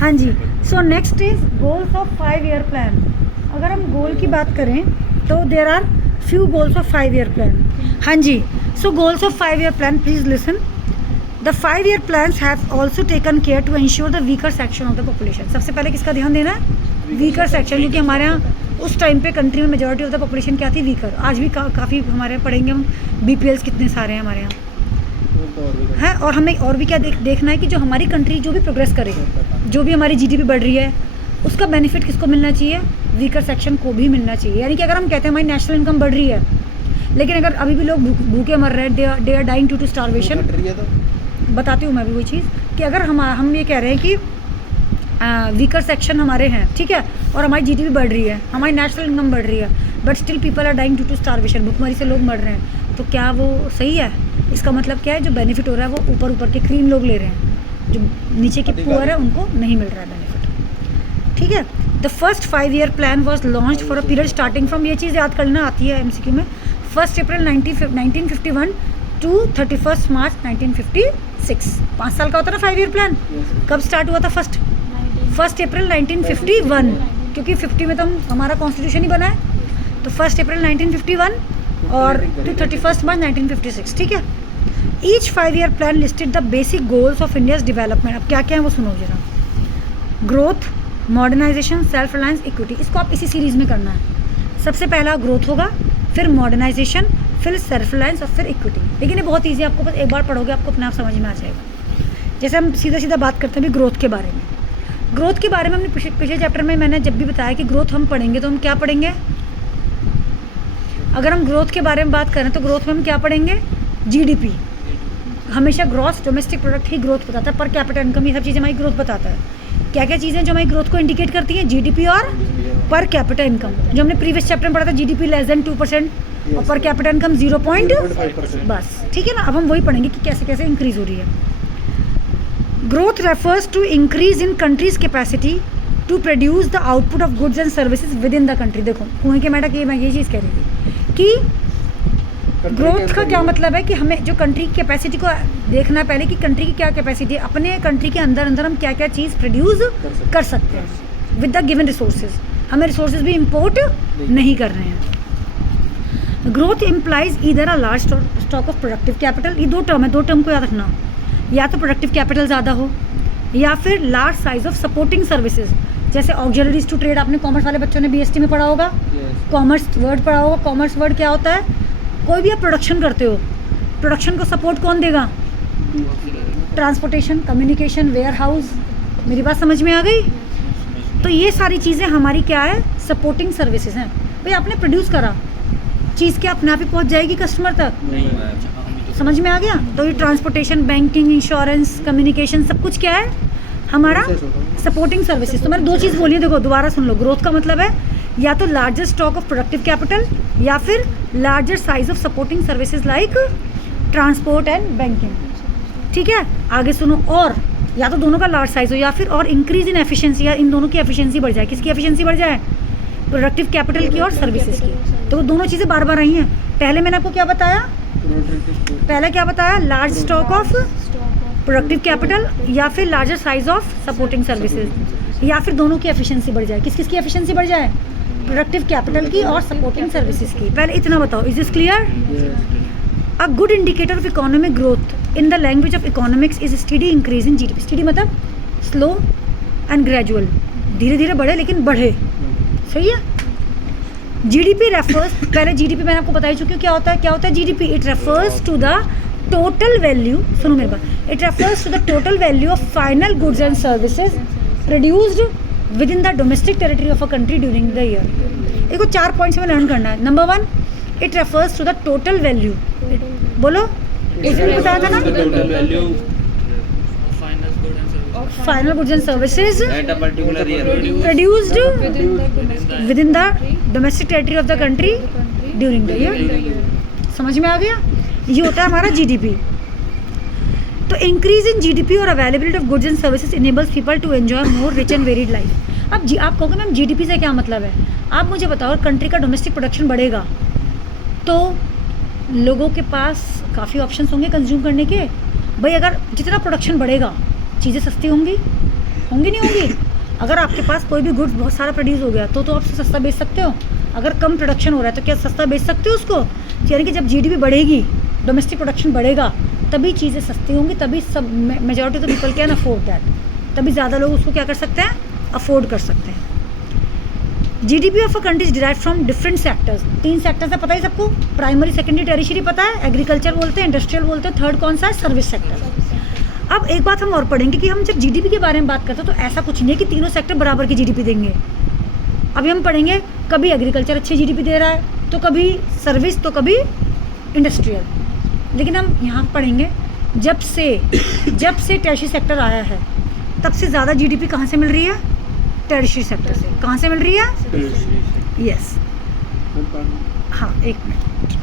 हाँ जी। So next is goals of 5 year plan. अगर हम गोल की बात करें तो there are few goals of 5 year plan. हाँ जी। So goals of 5 year plan, please listen. The 5 year plans have also taken care to ensure the weaker section of the population. सबसे पहले किसका ध्यान देना है? वीकर सेक्शन, क्योंकि हमारे यहाँ उस टाइम पे कंट्री में मेजॉरिटी ऑफ द पॉपुलेशन क्या थी? वीकर। आज भी काफ़ी हमारे यहाँ पढ़ेंगे हम, BPLs कितने सारे हैं हमारे यहाँ है। और हमें और भी क्या देखना है कि जो हमारी कंट्री जो भी प्रोग्रेस करे, जो भी हमारी GDP बढ़ रही है, उसका बेनिफिट किसको मिलना चाहिए? वीकर सेक्शन को भी मिलना चाहिए। यानी कि अगर हम कहते हैं हमारी नेशनल इनकम बढ़ रही है, लेकिन अगर अभी भी लोग भूखे मर रहे हैं, they are dying due to starvation, बताती हूँ मैं भी वही चीज़ कि अगर हम ये कह रहे हैं कि वीकर सेक्शन हमारे हैं, ठीक है, और हमारी GDP बढ़ रही है, हमारी नेशनल इनकम बढ़ रही है, but still people are dying due to starvation, भुखमरी से लोग मर रहे हैं, तो क्या वो सही है? इसका मतलब क्या है? जो बेनिफिट हो रहा है वो ऊपर के क्लीन लोग ले रहे हैं, जो नीचे के पुअर है उनको नहीं मिल रहा है बेनिफिट, ठीक है। The first 5 year plan was launch for a period starting from, ये चीज़ याद करना आती है MCQ में, 1 अप्रैल 1951 टू 31 मार्च 1956। 5 साल का होता है ना 5 ईयर प्लान। कब स्टार्ट हुआ था? 1 अप्रैल 1951, क्योंकि 50 में तो हमारा कॉन्स्टिट्यूशन ही बना है, तो 1 अप्रैल 1951 और टू 31 मार्च 1956, ठीक है। Each 5 year plan listed the basic goals of India's development. अब क्या क्या है वो सुनो जरा। Growth, modernisation, self reliance, equity. इसको आप इसी सीरीज़ में करना है। सबसे पहला ग्रोथ होगा, फिर मॉडर्नाइजेशन, फिर सेल्फ रिलायंस और फिर इक्विटी। लेकिन ये बहुत ईजी, आपको बस एक बार पढ़ोगे आपको अपने आप समझ में आ जाएगा। जैसे हम सीधा बात करते हैं अभी ग्रोथ के बारे में। ग्रोथ के बारे में हमने पिछले चैप्टर में मैंने जब भी बताया कि ग्रोथ हम पढ़ेंगे तो हम क्या पढ़ेंगे? अगर हम ग्रोथ के बारे में बात करें तो ग्रोथ में हम क्या पढ़ेंगे? GDP। हमेशा ग्रॉस डोमेस्टिक प्रोडक्ट ही ग्रोथ बताता है, पर कैपिटल इनकम, ये सब चीज़ें हमारी ग्रोथ बताता है। क्या क्या चीज़ें जो हमारी ग्रोथ को इंडिकेट करती हैं? GDP और पर कैपिटल इनकम। जो हमने प्रीवियस चैप्टर में पढ़ा था, GDP लेस देन 2% और पर कैपिटल इनकम 0.5%, बस, ठीक है ना। अब हम वही पढ़ेंगे कि कैसे कैसे इंक्रीज हो रही है। Growth refers to increase in country's capacity to produce the output of goods and services within the country. देखो कुएं के मैडम मैं ये चीज़ कह रही थी कि ग्रोथ का क्या मतलब है कि हमें जो कंट्री की कैपेसिटी को देखना है पहले कि कंट्री की क्या कैपेसिटी है, अपने कंट्री के अंदर हम क्या क्या चीज़ प्रोड्यूस कर सकते हैं विद द गिवन रिसोर्सेज। हमें रिसोर्सेज भी इम्पोर्ट नहीं कर रहे हैं। Growth implies either a large stock of productive capital. ये दो टर्म है, दो टर्म को याद रखना। या तो प्रोडक्टिव कैपिटल ज़्यादा हो या फिर large size of supporting services, जैसे ऑक्सिलरीज टू ट्रेड। आपने कॉमर्स वाले बच्चों ने BST में पढ़ा होगा, कॉमर्स वर्ड पढ़ा होगा। कॉमर्स वर्ड क्या होता है? कोई भी आप प्रोडक्शन करते हो, प्रोडक्शन को सपोर्ट कौन देगा? Transportation, communication, warehouse. मेरी बात समझ में आ गई? तो ये सारी चीज़ें हमारी क्या है? सपोर्टिंग सर्विसेज हैं। भाई आपने प्रोड्यूस करा, चीज़ क्या अपने आप ही पहुँच जाएगी कस्टमर तक? समझ में आ गया? तो ये ट्रांसपोर्टेशन, बैंकिंग, इंश्योरेंस, कम्युनिकेशन, सब कुछ क्या है? हमारा सपोर्टिंग सर्विसेज। तो मैंने दो चीज़ बोली है, देखो दोबारा सुन लो। ग्रोथ का मतलब है या तो larger stock of productive capital या फिर larger size of supporting services like transport and banking, ठीक है। आगे सुनो, और या तो दोनों का लार्ज साइज हो या फिर और इंक्रीज इन एफिशिएंसी, या इन दोनों की एफिशिएंसी बढ़ जाए। किसकी एफिशिएंसी बढ़ जाए? प्रोडक्टिव कैपिटल की और सर्विसेज की। तो दोनों चीज़ें बार बार आई हैं। पहले मैंने आपको क्या बताया? Large stock of productive capital या फिर larger size of supporting services, या फिर दोनों की एफिशिएंसी बढ़ जाए। किस की एफिशिएंसी बढ़ जाए? प्रोडक्टिव कैपिटल की और सपोर्टिंग सर्विसेज की। पहले इतना बताओ, is this clear? A good indicator of economic growth in the language of economics is study increase in GDP। Study मतलब स्लो एंड ग्रेजुअल, धीरे धीरे बढ़े लेकिन बढ़े, सही है। GDP रेफर्स, पहले GDP मैंने आपको बता ही चुकी हूँ क्या होता है GDP। It refers to the total value, सुनो मेरे बात, it refers to the total value of final goods and services produced within the domestic territory of a country during the year. इसको 4 पॉइंट्स में learn करना है। Number 1, it refers to the total value. बोलो, इसमें बताया था ना, final goods and services produced within the domestic territory of the country during the year। समझ में आ गया? ये होता है हमारा GDP। तो इंक्रीज इन GDP और availability of goods and services enables people to enjoy more rich and varied life. अब आप कहोगे मैम GDP से क्या मतलब है? आप मुझे बताओ, कंट्री का डोमेस्टिक प्रोडक्शन बढ़ेगा तो लोगों के पास काफ़ी ऑप्शंस होंगे कंज्यूम करने के। भाई अगर जितना प्रोडक्शन बढ़ेगा चीज़ें सस्ती होंगी, होंगी नहीं होंगी। अगर आपके पास कोई भी गुड्स बहुत सारा प्रोड्यूस हो गया तो आप सस्ता बेच सकते हो। अगर कम प्रोडक्शन हो रहा है तो क्या सस्ता बेच सकते हो उसको? यानी कि जब जीडीपी बढ़ेगी, डोमेस्टिक प्रोडक्शन बढ़ेगा, तभी चीज़ें सस्ती होंगी, तभी सब majority of the people can afford that, तभी ज़्यादा लोग उसको क्या कर सकते हैं, अफोर्ड कर सकते हैं। GDP of a country is derived from different sectors. 3 sectors है, पता है सबको, प्राइमरी, सेकेंडरी, टेरिशरी पता है, एग्रीकल्चर बोलते हैं, इंडस्ट्रियल बोलते हैं, थर्ड कौन सा है, सर्विस सेक्टर। अब एक बात हम और पढ़ेंगे कि हम जब जीडीपी के बारे में बात करते हैं तो ऐसा कुछ नहीं है कि तीनों सेक्टर बराबर की जीडीपी देंगे। अभी हम पढ़ेंगे कभी एग्रीकल्चर अच्छी जीडीपी दे रहा है, तो कभी सर्विस, तो कभी इंडस्ट्रियल। लेकिन हम यहाँ पढ़ेंगे जब से टेरिशरी सेक्टर आया है तब से ज़्यादा जीडीपी कहाँ से मिल रही है, टेरिशरी सेक्टर से। कहाँ से मिल रही है? यस। हाँ, एक मिनट।